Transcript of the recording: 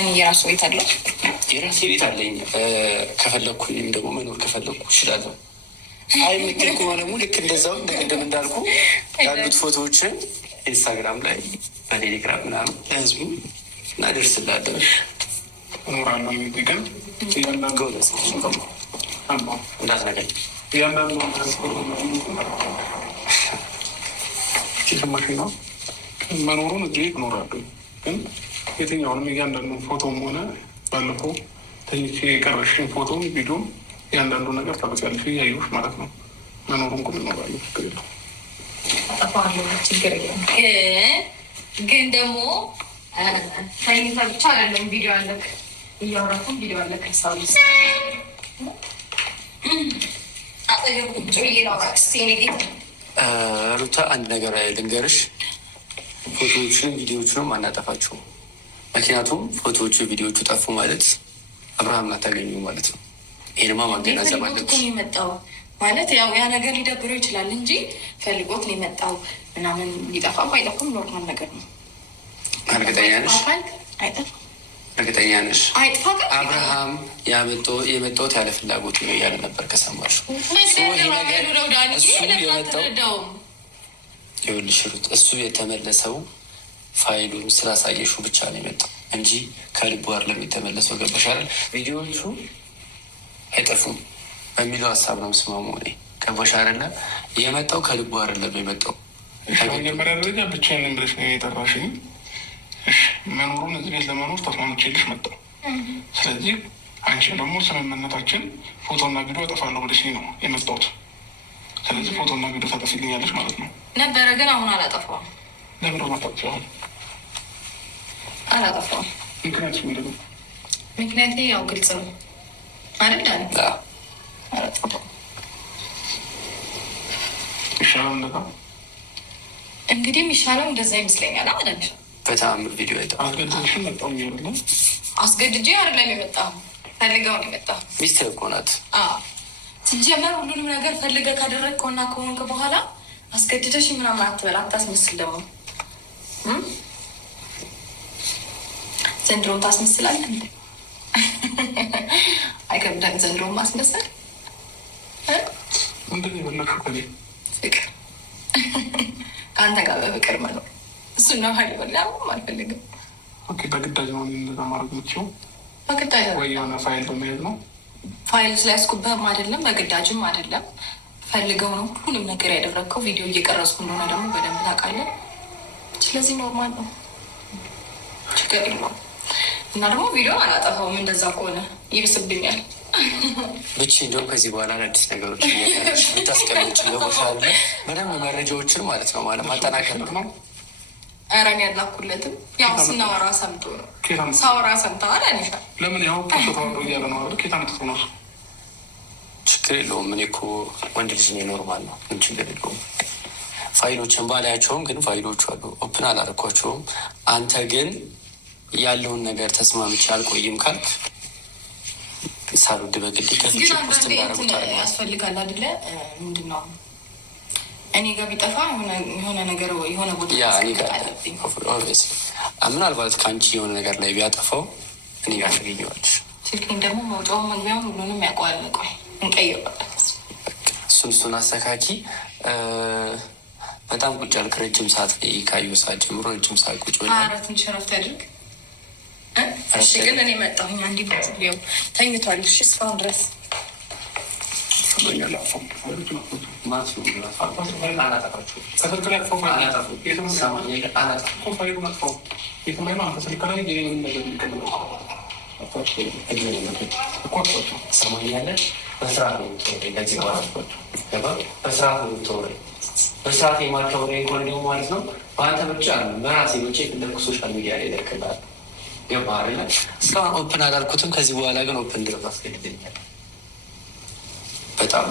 እኔ የራሱ ቤት አለ፣ የራሴ ቤት አለኝ። ከፈለግኩ እኔም ደግሞ መኖር ከፈለግኩ እችላለሁ። አይ የምትል ከሆነ ደግሞ ልክ እንደዛው እንደቀደም እንዳልኩ ያሉት ፎቶዎችን ኢንስታግራም ላይ በቴሌግራም ምናምን ለህዝቡ እናደርስላለን። እኖራለሁ ግን እንዳትነገኝ ሰማሽ ነው። መኖሩን እጅ እኖራለሁ ግን የትኛውንም እያንዳንዱ ፎቶም ሆነ ባለፈው ተኝቼ የቀረሽን ፎቶም ቪዲዮም እያንዳንዱ ነገር ታበሲያለሽ እያየሁሽ ማለት ነው። መኖሩን ግን እኖራለሁ፣ ችግር የለውም። ችግር የለም ግን ደግሞ ተኝታ ብቻ አይደለም ቪዲዮ አለክ እያወራኩም ቪዲዮ አለክ ሰው ሩታ አንድ ነገር ልንገርሽ፣ ፎቶዎቹንም ቪዲዮቹንም አናጠፋቸው። ምክንያቱም ፎቶዎቹ ቪዲዮቹ ጠፉ ማለት አብርሃምን አታገኙ ማለት ነው። ይህንማ ማገናዘብ አለብሽ። የመጣው ማለት ያው ያ ነገር ሊደብረው ይችላል እንጂ ፈልጎት ነው የመጣው ምናምን ሊጠፋም አይጠፋም ኖርማል ነገር ነው። እርግጠኛ ነሽ? አይጠፋም። እርግጠኛ ነሽ? አይጥፋ። አብርሃም የመጣሁት ያለ ፍላጎት ነው እያለ ነበር ከሰማሽ። ይኸውልሽ ሩት፣ እሱ የተመለሰው ፋይሉን ስላሳየሹ ብቻ ነው የመጣው እንጂ ከልቡ አይደለም የተመለሰው። ገባሽ አይደል? ቪዲዮዎቹ አይጠፉም በሚለው ሀሳብ ነው ስማሙ። እኔ ገባሽ አይደለ? የመጣው ከልቡ አይደለም የመጣው። መጀመሪያ ደረጃ ብቻዬን ብለሽ ነው የጠራሽኝ። መኖሩን እዚህ ቤት ለመኖር ተስማምቼልሽ መጣሁ። ስለዚህ አንቺን ደግሞ ስምምነታችን ፎቶና ቪዲዮ አጠፋለሁ ብለሽ ነው የመጣሁት። ስለዚህ ፎቶና ቪዲዮ ታጠፊልኛለሽ ማለት ነው ነበረ። ግን አሁን አላጠፋውም። ለምን ማታጠፊ? አሁን አላጠፋውም። ምክንያቱ ምንድን ነው? ምክንያቴ ያው ግልጽ ነው አይደል? አላጠፋውም። ይሻላል እንደዛ። እንግዲህ የሚሻለው እንደዛ ይመስለኛል። አለች በጣም ቪዲዮ አስገድጅሽን መጣሁ እያለ አስገድጄ አይደለም የመጣሁ፣ ፈልገው ነው የመጣሁ። ሚስትህ እኮ ናት። ሲጀመር ሁሉንም ነገር ፈልገህ ካደረግከውና ከሆንክ በኋላ አስገድደሽ ምናምን አትበላ፣ አታስመስል። ደግሞ ዘንድሮም ታስመስላለህ እንዴ? አይከብድም ዘንድሮም ማስመሰል። ምንድን ነው የበላሽው? ከእኔ ፍቅር፣ ከአንተ ጋር በፍቅር መኖር እሱ ነው ሀይል በላ አልፈልግም። በግዳጅ ነው እንደዛ ማድረግ የምትችይው? በግዳጅ ወይ የሆነ ፋይል በመያዝ ነው? ፋይል ስላያስኩብህም አይደለም በግዳጅም አይደለም። ፈልገው ነው ሁሉንም ነገር ያደረግከው። ቪዲዮ እየቀረጽኩ እንደሆነ ደግሞ በደንብ ታውቃለህ። ስለዚህ ኖርማል ነው፣ ችግር የለውም። እና ደግሞ ቪዲዮ አላጠፋውም። እንደዛ ከሆነ ይብስብኛል። ብቻ እንደውም ከዚህ በኋላ አዲስ ነገሮች ታስቀምጭ ገቦሻለ በደንብ መረጃዎችን ማለት ነው ማለት ማጠናከር ነው። ኧረ እኔ ያላኩለትም ያው ስናወራ ሰምቶ ነው። ሳወራ ሰምተዋል። አኒሻ ለምን ያው ተሰተዋሉ እያለ ነው አይደል? ኬታ ምጥቶ ነው። ችግር የለውም። እኔ እኮ ወንድ ልጅ ነው፣ ኖርማል ነው። ምን ችግር የለውም። ፋይሎችን ባላያቸውም ግን ፋይሎቹ አሉ፣ ኦፕን አላደረኳቸውም። አንተ ግን ያለውን ነገር ተስማምቼ አልቆይም ካልክ ሳልወድ በግድ ከፊት ውስጥ እንዳረጉታል ያስፈልጋል አይደለ? ምንድን ነው እኔ ጋር ቢጠፋ የሆነ ነገር የሆነ ቦታ አለብኝ። ምናልባት ከአንቺ የሆነ ነገር ላይ ቢያጠፋው እኔ ጋር ትገኘዋለሽ። ስልኬን ደግሞ መውጫውን መግቢያውን ሁሉንም ያውቀዋል። ቆይ እንቀይረዋለን። እሱን አስተካኪ። በጣም ቁጭ ያልክ ረጅም ሰዓት ላይ ካየሁ ሰዓት ጀምሮ ረጅም ሰዓት ቁጭ ብለህ ትንሽ እረፍት ያድርግ። እሺ ግን እኔ መጣሁኝ። አንዲ ው ተኝቷል። እሺ እስካሁን ድረስ በስርዓት የማታወራ ከሆነ ደግሞ ማለት ነው በአንተ ብቻ በራሴ ብቻ የፈለግኩ ሶሻል ሚዲያ ላይ ይደርክላል። ገባህ? እስካሁን ኦፕን አላልኩትም። ከዚህ በኋላ ግን ኦፕን ድረስ አስገድደኛል። በጣም